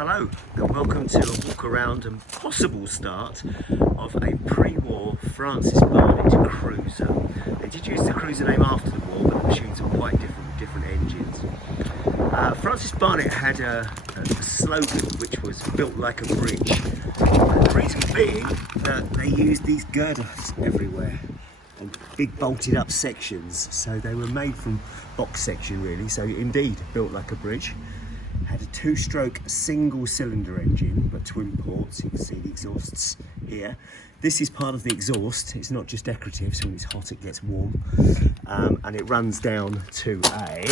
Hello and welcome to a walk around and possible start of a pre-war Francis Barnett Cruiser. They did use the Cruiser name after the war, but the machines are quite different with different engines. Francis Barnett had a slogan which was built like a bridge. The reason being that they used these girders everywhere and big bolted up sections, so they were made from box section really, so indeed built like a bridge. Had a two-stroke single cylinder engine but twin ports. You can see the exhausts here. This is part of the exhaust. It's not just decorative, so when it's hot it gets warm, and it runs down to a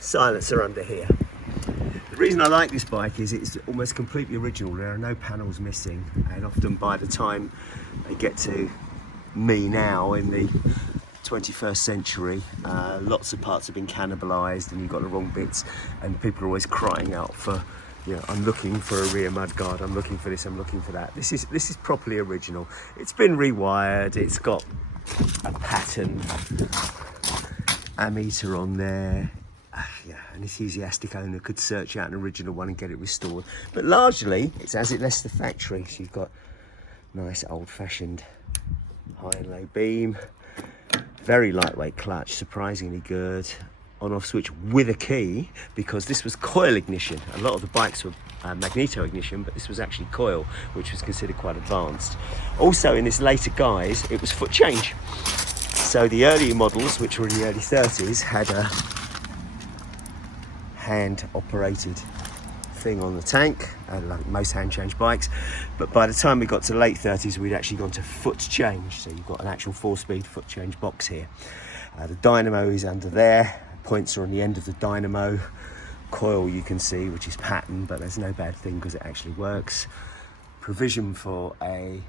silencer under here. The reason I like this bike is it's almost completely original. There are no panels missing, and often by the time they get to me now in the 21st century, lots of parts have been cannibalised and you've got the wrong bits, and people are always crying out for, you know, I'm looking for a rear mudguard, I'm looking for this, I'm looking for that. This is properly original. It's been rewired, it's got a pattern ammeter on there. Yeah, an enthusiastic owner could search out an original one and get it restored, but largely it's as it left the factory. So you've got nice old-fashioned high and low beam, very lightweight clutch, surprisingly good, on-off switch with a key, because this was coil ignition. A lot of the bikes were magneto ignition, but this was actually coil, which was considered quite advanced. Also in this later guise, it was foot change. So the earlier models, which were in the early 30s, had a hand operated thing on the tank, like most hand change bikes, but by the time we got to the late 30s we'd actually gone to foot change. So you've got an actual 4-speed foot change box here. The dynamo is under there, points are on the end of the dynamo. Coil you can see, which is pattern, but there's no bad thing because it actually works. Provision for a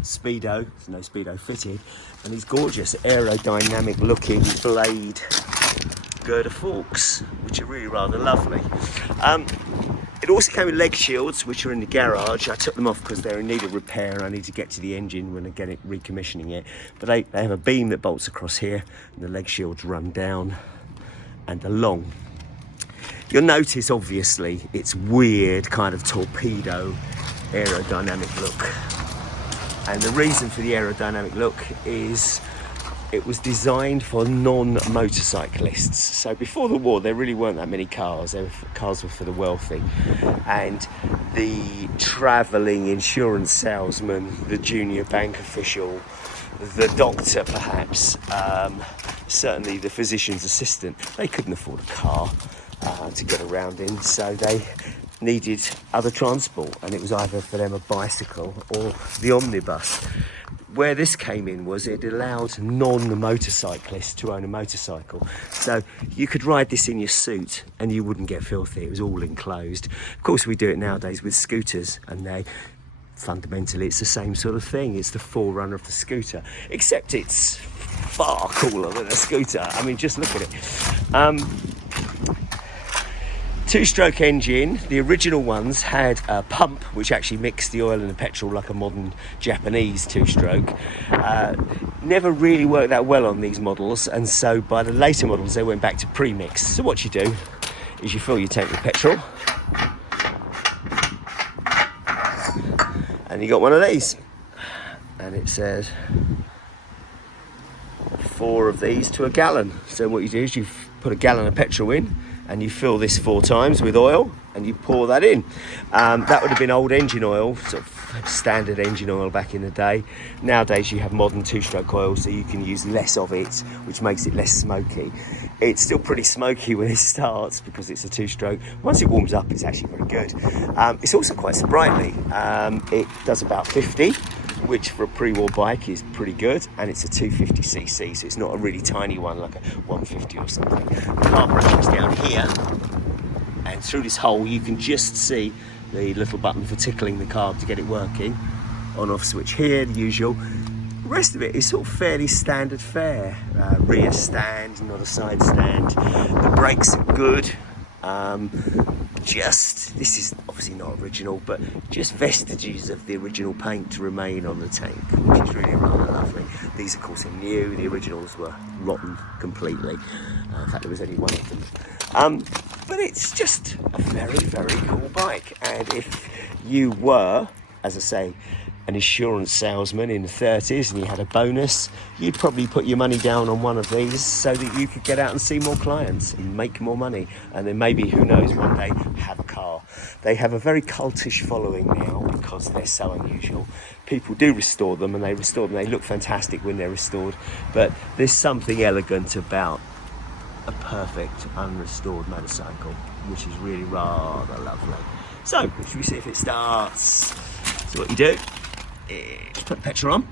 speedo, there's no speedo fitted, and these gorgeous aerodynamic looking blade girder forks, which are really rather lovely. It also came with leg shields, which are in the garage. I took them off because they're in need of repair. I need to get to the engine when I get it recommissioning it. But they have a beam that bolts across here, and the leg shields run down and along. You'll notice, obviously, it's weird kind of torpedo aerodynamic look. And the reason for the aerodynamic look is it was designed for non-motorcyclists. So before the war, there really weren't that many cars. Cars were for the wealthy. And the travelling insurance salesman, the junior bank official, the doctor perhaps, certainly the physician's assistant, they couldn't afford a car to get around in. So they needed other transport, and it was either for them a bicycle or the omnibus. Where this came in was it allowed non-motorcyclists to own a motorcycle. So you could ride this in your suit and you wouldn't get filthy. It was all enclosed. Of course, we do it nowadays with scooters, and fundamentally it's the same sort of thing. It's the forerunner of the scooter, except it's far cooler than a scooter. I mean, just look at it. Two-stroke engine. The original ones had a pump which actually mixed the oil and the petrol like a modern Japanese two-stroke. Never really worked that well on these models, and so by the later models they went back to pre-mix. So what you do is you fill your tank with petrol, and you got one of these, and it says 4 of these to a gallon. So what you do is you put a gallon of petrol in, and you fill this 4 times with oil, and you pour that in. That would have been old engine oil, sort of standard engine oil back in the day. Nowadays you have modern 2-stroke oil, so you can use less of it, which makes it less smoky. It's still pretty smoky when it starts because it's a 2-stroke. Once it warms up, it's actually very good. It's also quite sprightly. It does about 50, which for a pre-war bike is pretty good, and it's a 250cc, so it's not a really tiny one like a 150 or something. The carburetor is down here, and through this hole you can just see the little button for tickling the carb to get it working. On-off switch here, the usual. The rest of it is sort of fairly standard fare. Rear stand, not a side stand. The brakes are good. This is obviously not original, but just vestiges of the original paint to remain on the tank, which is really rather lovely. These of course are new, the originals were rotten completely. In fact, there was only one of them. but it's just a very, very cool bike. And if you were, as I say, an insurance salesman in the 30s and you had a bonus, you'd probably put your money down on one of these so that you could get out and see more clients and make more money, and then maybe, who knows, one day have a car. They have a very cultish following now because they're so unusual. People do restore them, and they look fantastic when they're restored, but there's something elegant about a perfect unrestored motorcycle, which is really rather lovely. So should we see if it starts? So what you do is put the petrol on.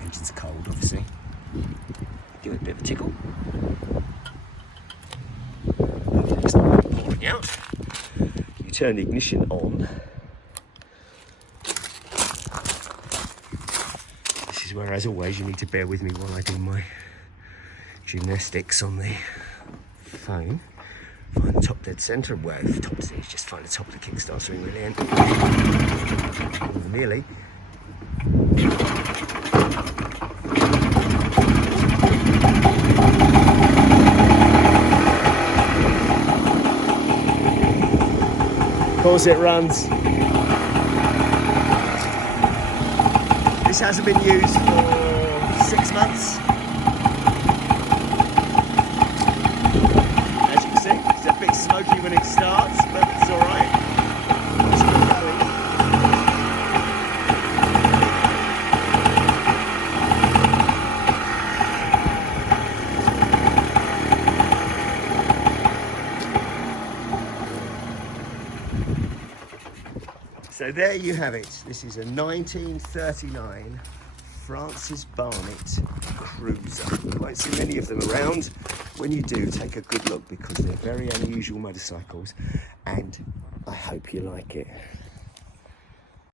Engine's cold, obviously. Give it a bit of a tickle. It's not pouring out. You turn the ignition on. This is where, as always, you need to bear with me while I do my gymnastics on the phone. Find the top dead centre. Well, the top is just find the top of the kickstart swing really, and nearly. Of course it runs. This hasn't been used for 6 months. As you can see, it's a bit smoky when it starts, but it's alright. It's still going. So there you have it. This is a 1939 Francis Barnett Cruiser. You won't see many of them around. When you do, take a good look because they're very unusual motorcycles, and I hope you like it.